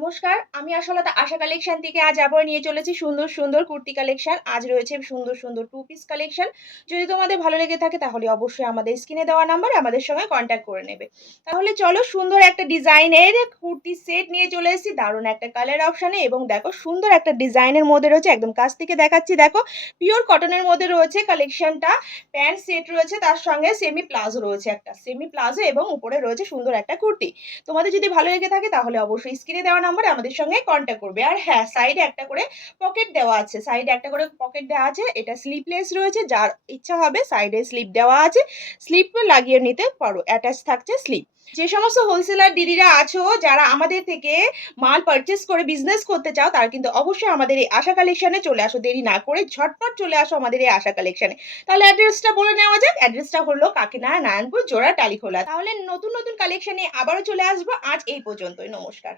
নমস্কার, আমি আসলে আশা কালেকশন থেকে আজ আবার নিয়ে চলেছি সুন্দর, সুন্দর কুর্তি কালেকশন। আজ রয়েছে সুন্দর, সুন্দর 2 পিস কালেকশন। যদি তোমাদের ভালো লেগে থাকে তাহলে অবশ্যই আমাদের স্ক্রিনে দেওয়া নাম্বারে আমাদের সঙ্গে কনট্যাক্ট করে নেবে। তাহলে চলো সুন্দর একটা ডিজাইনের কুর্তি সেট নিয়ে চলে এসেছি দারুণ একটা কালার অপশনে এবং দেখো সুন্দর একটা ডিজাইনের মধ্যে রয়েছে একদম কাছ থেকে দেখাচ্ছি দেখো পিওর কটনের মধ্যে রয়েছে কালেকশনটা। প্যান্ট সেট রয়েছে তার সঙ্গে সেমি প্লাজো রয়েছে একটা সেমি প্লাজো এবং উপরে রয়েছে সুন্দর একটা কুর্তি। তোমাদের যদি ভালো লেগে থাকে তাহলে অবশ্যই স্ক্রিনে দেওয়া নম্বরে আমাদের সঙ্গে কন্ট্যাক্ট করবে। আর হ্যাঁ, সাইডে একটা করে পকেট দেওয়া আছে, সাইডে একটা করে পকেট দেওয়া আছে। এটা স্লিপলেস রয়েছে, যার ইচ্ছা হবে সাইডে স্লিপ দেওয়া আছে, স্লিপ লাগিয়ে নিতে পারো, অ্যাটাচ থাকছে স্লিপ। যে সমস্ত হোলসেলার দিদিরা আছো যারা আমাদের থেকে মাল পারচেস করে বিজনেস করতে চাও তারা কিন্তু অবশ্যই আমাদের এই আশা কালেকশনে চলে আসো, দেরি না করে ঝটপট চলে আসো আমাদের এই আশা কালেকশনে। তাহলে অ্যাড্রেসটা বলে নেওয়া যাক। অ্যাড্রেসটা হলো কাকিনাড়া, নারায়ণপুর, জোড়া, টালিখোলা। তাহলে নতুন নতুন কালেকশনে আবারও চলে আসবো। আজ এই পর্যন্তই। নমস্কার।